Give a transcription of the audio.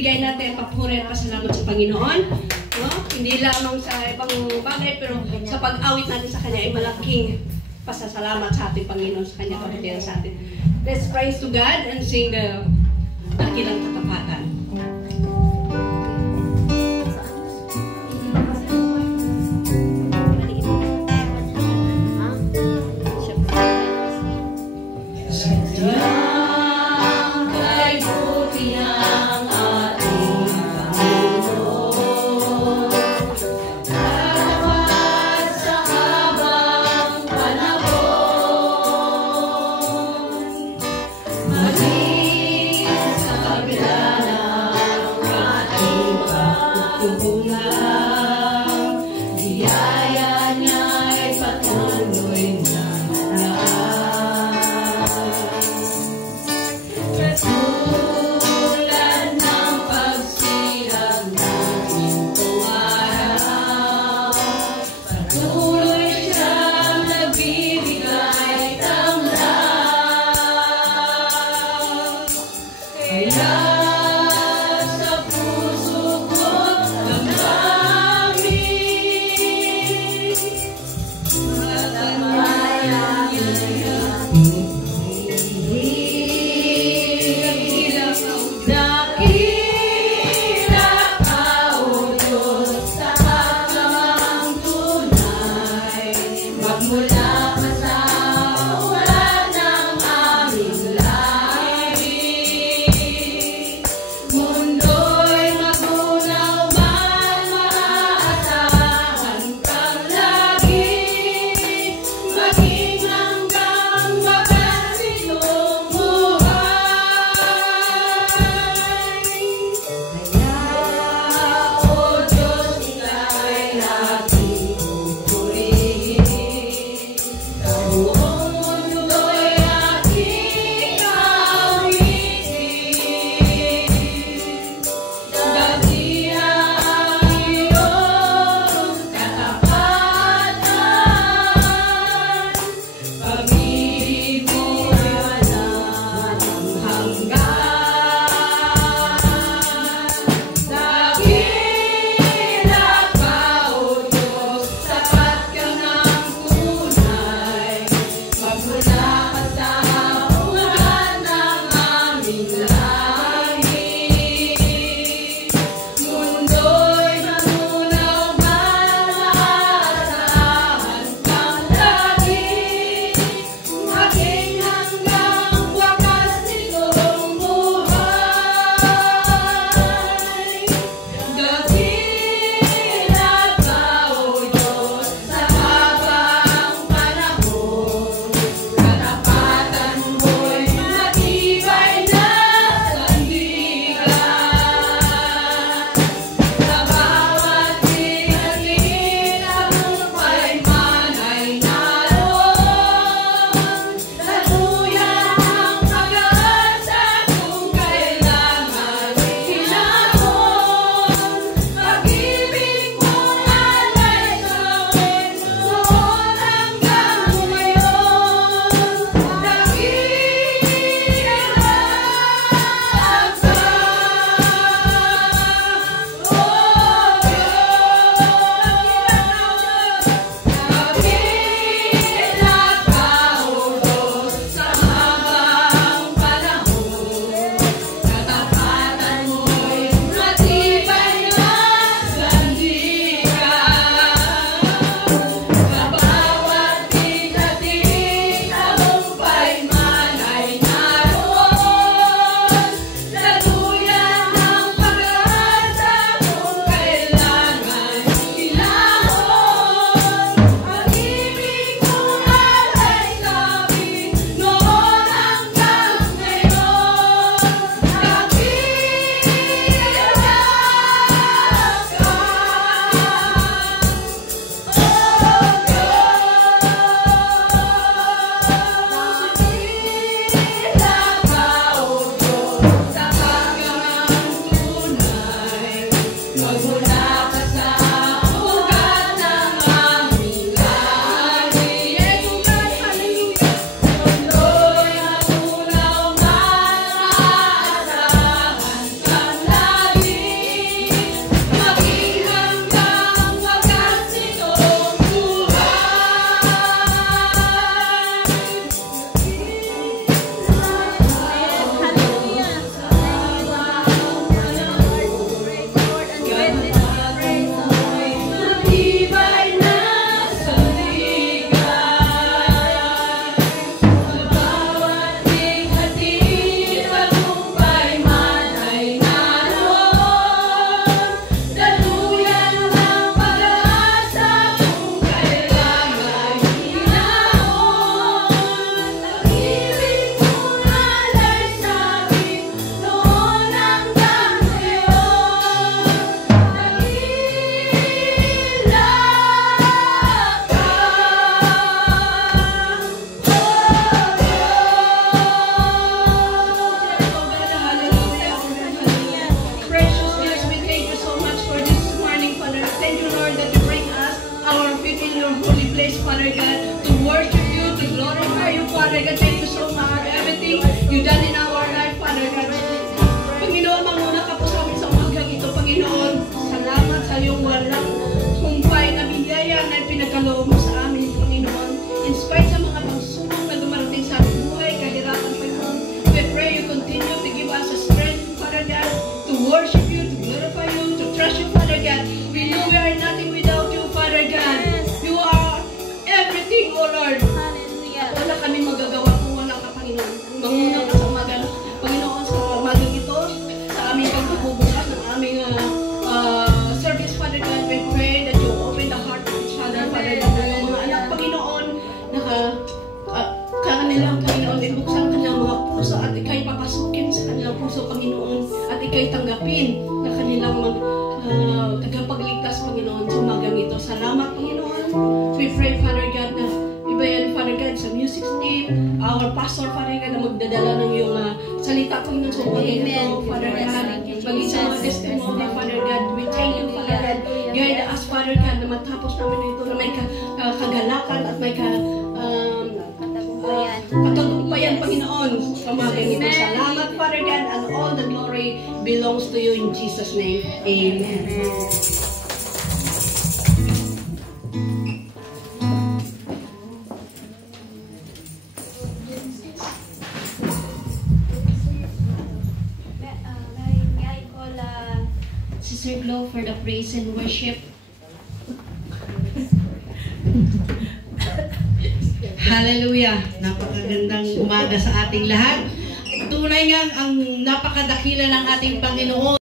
Bigay natin ang papuri at pasalamat sa Panginoon. No? Hindi lamang sa ibang bagay, pero sa pag-awit natin sa Kanya ay malaking pasasalamat sa ating Panginoon, sa Kanya kabutihan sa atin. Let's praise to God and sing the Dakilang Katapatan. Maging sa kabila Panginoon. Salamat sa iyong walang humpay na biyaya na pinagkaloob mo sa amin, Panginoon. In spite sa mga pagsubok na dumarating sa ating buhay, kahirapan, Panginoon, we pray you continue to give us a strength, Father God, to worship you, to glorify you, to trust you, Father God. We know we are nothing without you, Father God. You are everything, O Lord. Hallelujah. Wala kami magagawa kung wala ka, Panginoon. Manguna ka sa umaga, Panginoon, sa umagang ito, sa aming pagbubukas ng aming service, Father God. We pray that you open the heart of each other, Father God, na yung mga anak, Panginoon, kanilang, Panginoon, ibuksan kanilang mga puso at ikay papasukin sa kanilang puso, Panginoon, at ikay tanggapin na kanilang tagapagligtas, Panginoon, sa umagang ito. Salamat, Panginoon. We pray, Father God, na iba yan, Father God, sa music team, our pastor, Father God, na magdadala ng iyong salita, Panginoon, sa umagang ito, Father God, maging sa mga testimony, Father God. We thank you, Father God. Guide us, Father God, na matapos namin ito, na may kagalakan at may patagumpayan, Panginoon, sa umagang ito. Salamat, Father God, and all the glory belongs to you in Jesus' name. Amen. May I call Sister Glo for the praise and worship. Hallelujah! Napakagandang umaga sa ating lahat. Tunay nga ang napakadakila ng ating Panginoon.